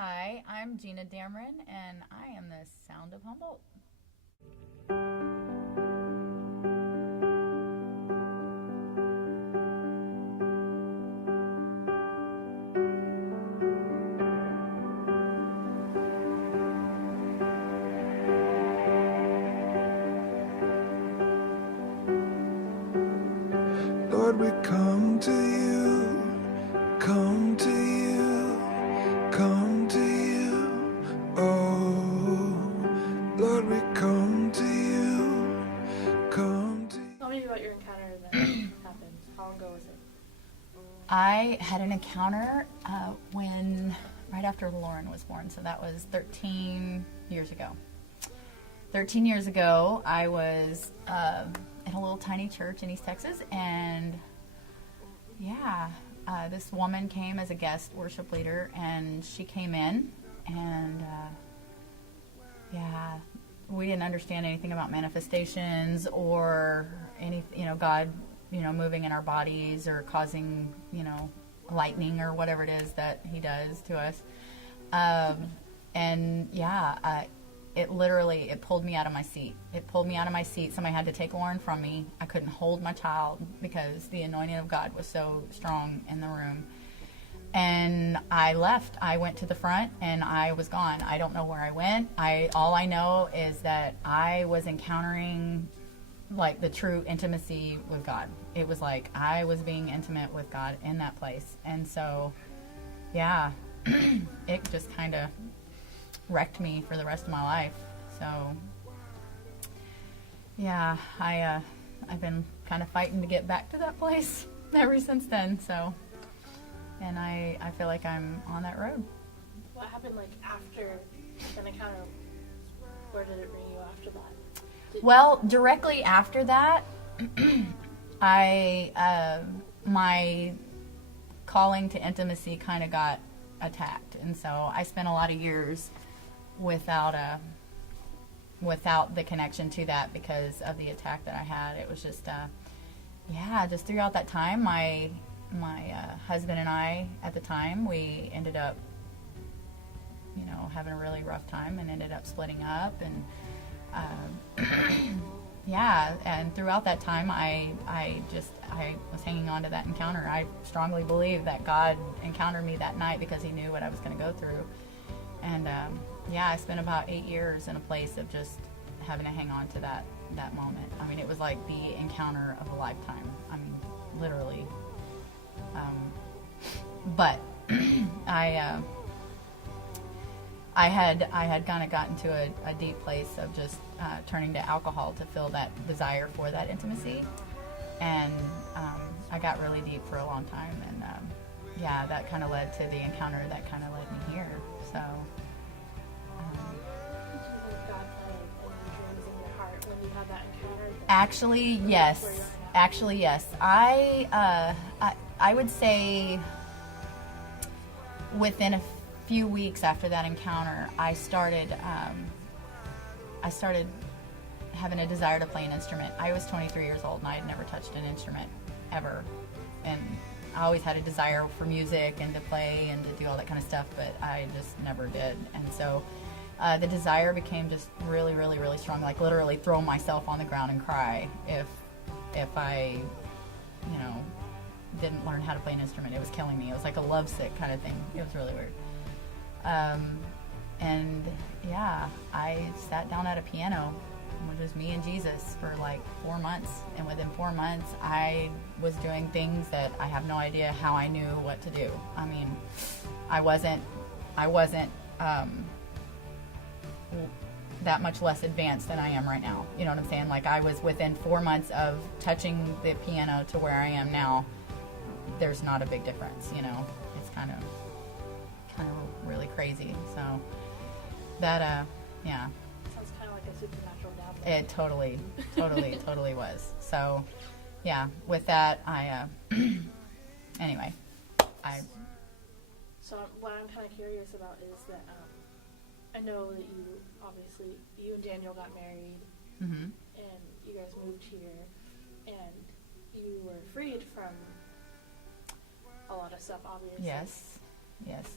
Hi, I'm Gina Dameron, and I am the Sound of Humboldt. Lord, we come to you, come to you, come to you. Oh, Lord, we come to you, come to you. Tell me about your encounter that happened. How long ago was it? I had an encounter right after Lauren was born, so that was 13 years ago. 13 years ago, I was in a little tiny church in East Texas, and this woman came as a guest worship leader, and she came in, and we didn't understand anything about manifestations or any, God, moving in our bodies or causing, lightning or whatever it is that He does to us, it pulled me out of my seat. Somebody had to take Lauren from me. I couldn't hold my child because the anointing of God was so strong in the room. And I left. I went to the front and I was gone. I don't know where I went. All I know is that I was encountering like the true intimacy with God. It was like I was being intimate with God in that place. And so, it just kind of wrecked me for the rest of my life. So I've been kind of fighting to get back to that place ever since then. So, and I feel like I'm on that road. What happened after an encounter? Where did it bring you after that? Well, directly after that, my calling to intimacy kind of got attacked, and so I spent a lot of years without the connection to that because of the attack that I had. It was just just throughout that time, my husband and I at the time, we ended up having a really rough time and ended up splitting up, and and throughout that time I was hanging on to that encounter. I strongly believe that God encountered me that night because He knew what I was going to go through. And I spent about 8 years in a place of just having to hang on to that moment. I mean, it was like the encounter of a lifetime. I mean, literally. But I had kind of gotten to a deep place of just turning to alcohol to fill that desire for that intimacy. And I got really deep for a long time. And that kind of led to the encounter that kind of led me here. So. Actually, yes. I would say within a few weeks after that encounter, I started having a desire to play an instrument. I was 23 years old and I had never touched an instrument ever, and I always had a desire for music and to play and to do all that kind of stuff, but I just never did. And so the desire became just really, really, really strong, like literally throw myself on the ground and cry if I, didn't learn how to play an instrument. It was killing me. It was like a lovesick kind of thing. It was really weird. I sat down at a piano, which was me and Jesus, for like 4 months. And within 4 months, I was doing things that I have no idea how I knew what to do. I mean, I wasn't that much less advanced than I am right now. You know what I'm saying? Like, I was within 4 months of touching the piano to where I am now. There's not a big difference, It's kind of really crazy. So that, Sounds kind of like a supernatural dabbler. It totally was. So, with that, anyway, So what I'm kind of curious about is that I know that you and Daniel got married, mm-hmm. and you guys moved here, and you were freed from a lot of stuff, obviously. Yes,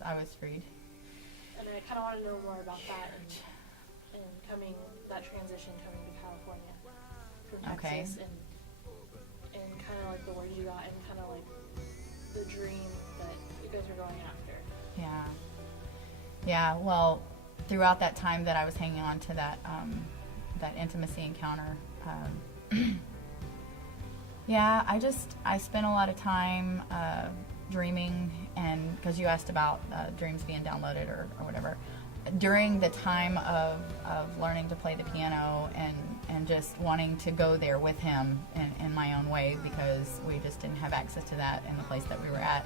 I was freed. And I kind of want to know more about that and that transition coming to California from Texas and kind of like the word you got and kind of like the dream that you guys are going after. Yeah. Yeah, well, throughout that time that I was hanging on to that intimacy encounter, yeah, I spent a lot of time dreaming, and because you asked about dreams being downloaded or whatever, during the time of learning to play the piano and just wanting to go there with him in my own way, because we just didn't have access to that in the place that we were at.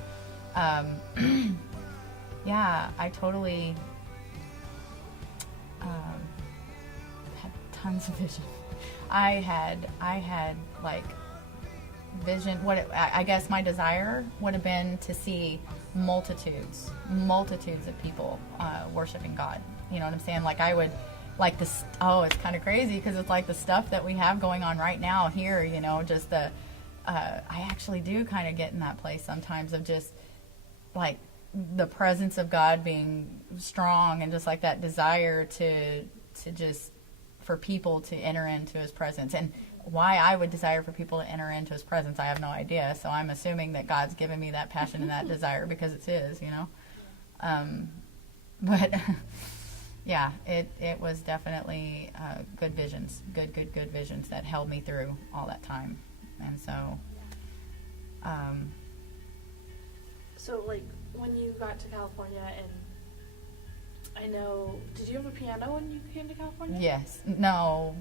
Yeah, I totally had tons of vision. I had like vision. I guess my desire would have been to see multitudes of people worshiping God. You know what I'm saying? Like I would, like this. Oh, it's kind of crazy because it's like the stuff that we have going on right now here. You know, just the. I actually do kind of get in that place sometimes of just like the presence of God being strong, and just like that desire to just for people to enter into His presence. And why I would desire for people to enter into His presence, I have no idea. So I'm assuming that God's given me that passion and that desire because it's His, you know. But yeah, it was definitely good visions, good visions that held me through all that time. And so, so like when you got to California, and I know, did you have a piano when you came to California? Yes. No.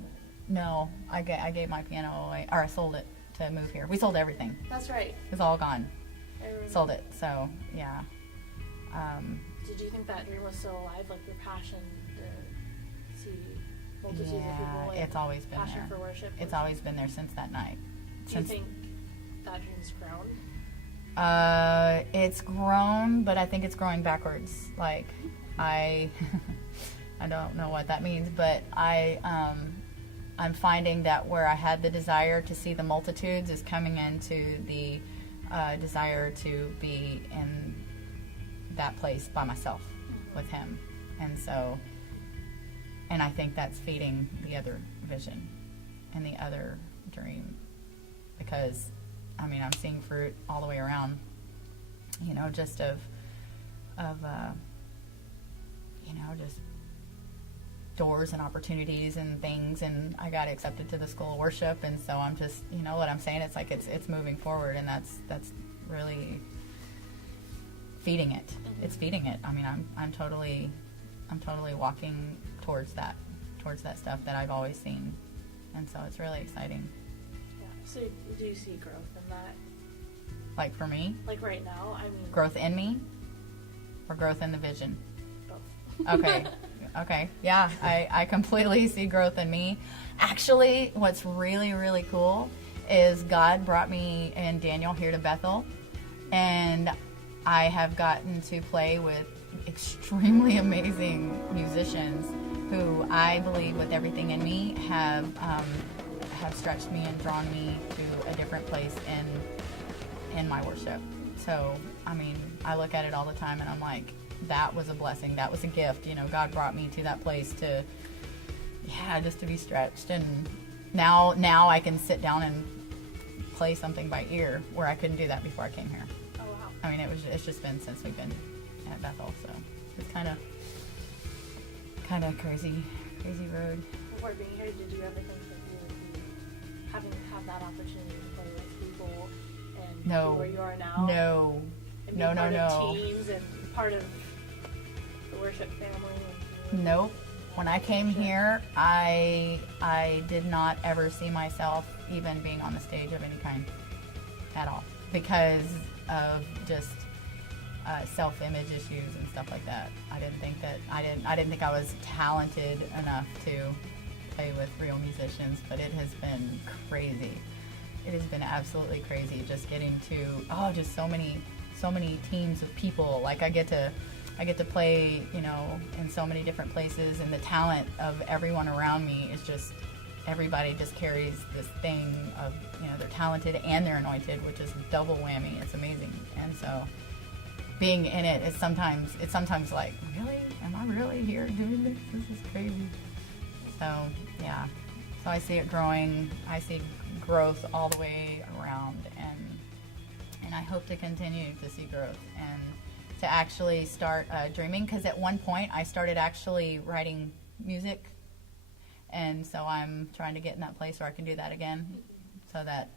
I gave my piano away, or I sold it to move here. We sold everything. That's right. It's all gone. I remember. Sold it. So yeah. Did you think that dream was still alive, like your passion to see multitudes of Yeah, people? And it's always been passion there. for worship. It's always been there since that night. Do you think that dream's grown? It's grown, but I think it's growing backwards. Like I don't know what that means, but I'm finding that where I had the desire to see the multitudes is coming into the desire to be in that place by myself with Him. And so, and I think that's feeding the other vision and the other dream, because I mean, I'm seeing fruit all the way around, you know, just of you know, just doors and opportunities and things. And I got accepted to the School of Worship, and so I'm just, you know what I'm saying, it's like it's moving forward, and that's really feeding it. Mm-hmm. It's feeding it. I mean, I'm totally walking towards that stuff that I've always seen, and so it's really exciting. Yeah. So do you see growth in that? Like for me? Like right now, I mean. Growth in me, or growth in the vision? Both. Okay. Okay. Yeah, I completely see growth in me. Actually, what's really, really cool is God brought me and Daniel here to Bethel, and I have gotten to play with extremely amazing musicians who I believe with everything in me have stretched me and drawn me to a different place in my worship. So, I mean, I look at it all the time and I'm like, that was a blessing. That was a gift. You know, God brought me to that place to, just to be stretched. And now I can sit down and play something by ear where I couldn't do that before I came here. Oh, wow. I mean, it's just been since we've been at Bethel. So it's kind of crazy road. Before being here, did you ever think that you would be having to have that opportunity to play with people and No. be where you are now? No. And be No. part of teams and part of the worship family? And Nope. When I came here, I did not ever see myself even being on the stage of any kind at all, because of just self-image issues and stuff like that. I didn't think I was talented enough to play with real musicians, but it has been crazy. It has been absolutely crazy just getting to just so many teams of people. Like I get to play, you know, in so many different places, and the talent of everyone around me is just, everybody just carries this thing of, you know, they're talented and they're anointed, which is double whammy. It's amazing. And so being in it is sometimes like, really? Am I really here doing this? This is crazy. So, yeah. So I see it growing. I see growth all the way around, and I hope to continue to see growth and to actually start dreaming, because at one point I started actually writing music, and so I'm trying to get in that place where I can do that again, so that,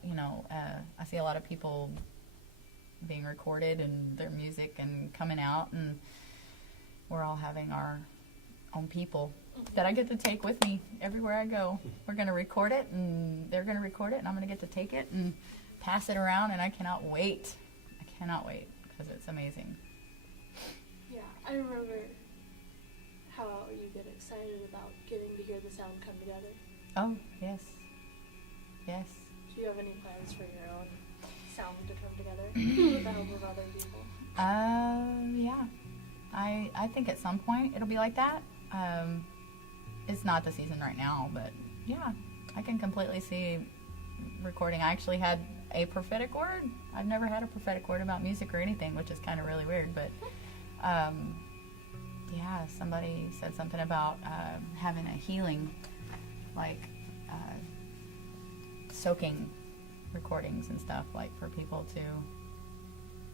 I see a lot of people being recorded and their music and coming out, and we're all having our own people that I get to take with me everywhere I go. We're going to record it, and they're going to record it, and I'm going to get to take it and pass it around, and I cannot wait. Because it's amazing. Yeah, I remember how you get excited about getting to hear the sound come together. Oh, yes. Yes. Do you have any plans for your own sound to come together with the help of other people? Yeah. I think at some point it'll be like that. It's not the season right now, but yeah, I can completely see recording. I actually had a prophetic word. I've never had a prophetic word about music or anything, which is kind of really weird, but yeah, somebody said something about having a healing, like soaking recordings and stuff, like for people to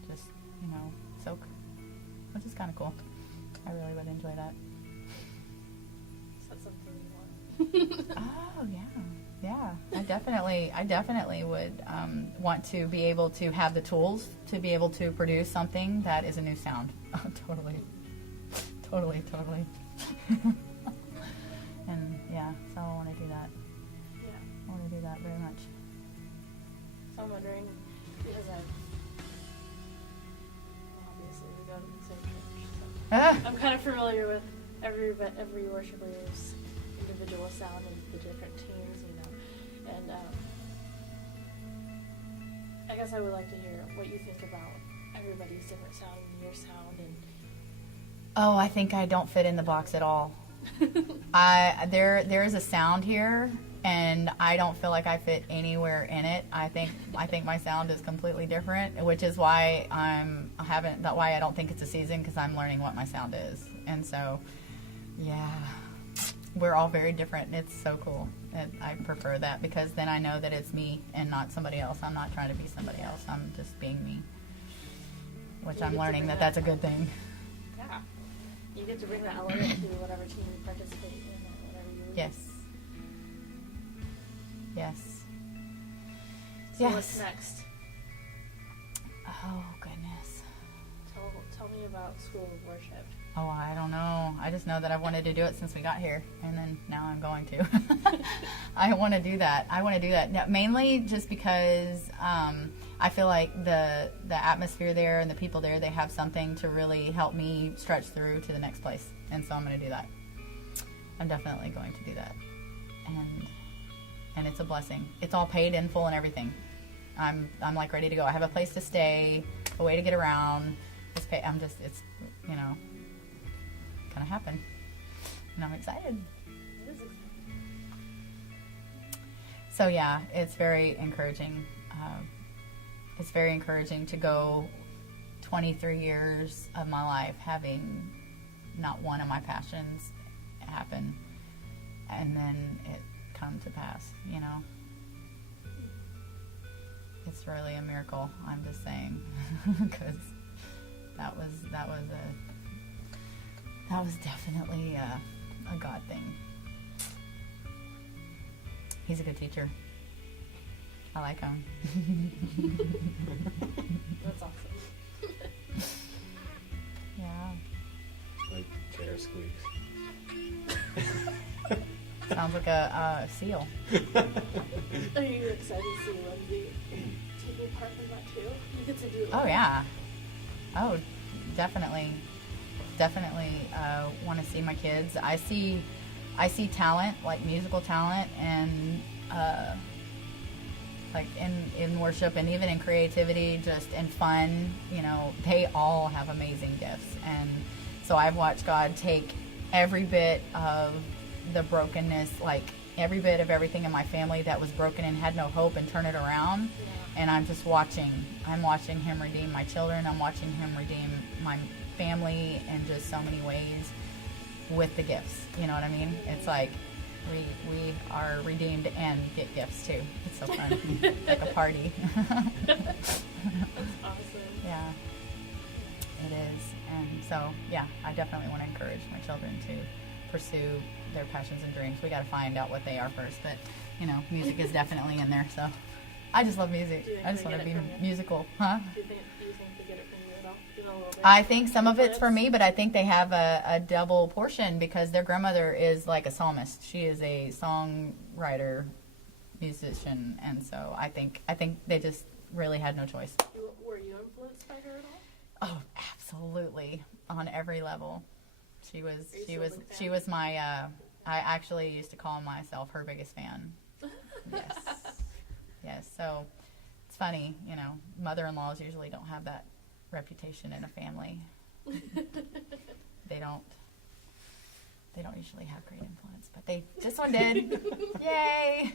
just, soak, which is kind of cool. I really would enjoy that. Is that something you want? Oh, yeah. I definitely would want to be able to have the tools to be able to produce something that is a new sound. Oh, totally. And yeah, so I want to do that. Yeah. I want to do that very much. So I'm wondering, because obviously we go to the same church, so I'm kind of familiar with every worshiper's individual sound and the different teams, and I guess I would like to hear what you think about everybody's different sound and your sound. And oh, I think I don't fit in the box at all. There is a sound here, and I don't feel like I fit anywhere in it. I think my sound is completely different, which is why I don't think it's a season, because I'm learning what my sound is. And so, yeah, we're all very different, and it's so cool. And I prefer that, because then I know that it's me and not somebody else. I'm not trying to be somebody else. I'm just being me, which I'm learning that's a good thing. Yeah. You get to bring that element to whatever team you participate in, or whatever you lead. Yes. So what's next? Oh, goodness. Tell me about School of Worship. Oh, I don't know. I just know that I've wanted to do it since we got here, and then now I'm going to. I want to do that. Now, mainly just because I feel like the atmosphere there and the people there, they have something to really help me stretch through to the next place, and so I'm going to do that. I'm definitely going to do that, and it's a blessing. It's all paid in full and everything. I'm like ready to go. I have a place to stay, a way to get around. It's gonna happen, and I'm excited. It is exciting. So yeah, it's very encouraging. It's very encouraging to go 23 years of my life having not one of my passions happen, and then it come to pass. It's really a miracle. I'm just saying, because that was definitely a God thing. He's a good teacher. I like him. That's awesome. Yeah. Like chair squeaks. Sounds like a seal. Are you excited to see Lindsay taking part in that too? You get to do it. Oh yeah. Oh, definitely want to see my kids. I see talent, like musical talent, and like in worship, and even in creativity, just in fun. They all have amazing gifts, and so I've watched God take every bit of the brokenness, like every bit of everything in my family that was broken and had no hope and turn it around. Yeah. And I'm just watching. I'm watching him redeem my children. I'm watching him redeem my family in just so many ways with the gifts. You know what I mean? It's like we are redeemed and get gifts too. It's so fun. It's like a party. That's awesome. Yeah, it is. And so, yeah, I definitely want to encourage my children to pursue their passions and dreams. We got to find out what they are first, but you know, music is definitely in there. So, I just love music. I just want to be musical, huh? Do you think they get it from you at all? Even a little bit? I think some of it's for me, but I think they have a double portion because their grandmother is like a psalmist. She is a songwriter, musician, and so I think they just really had no choice. Were you influenced by her at all? Oh, absolutely, on every level. She was my. I actually used to call myself her biggest fan. Yes, yes. So it's funny, you know, mother-in-laws usually don't have that reputation in a family. They don't usually have great influence, but this one did. Yay!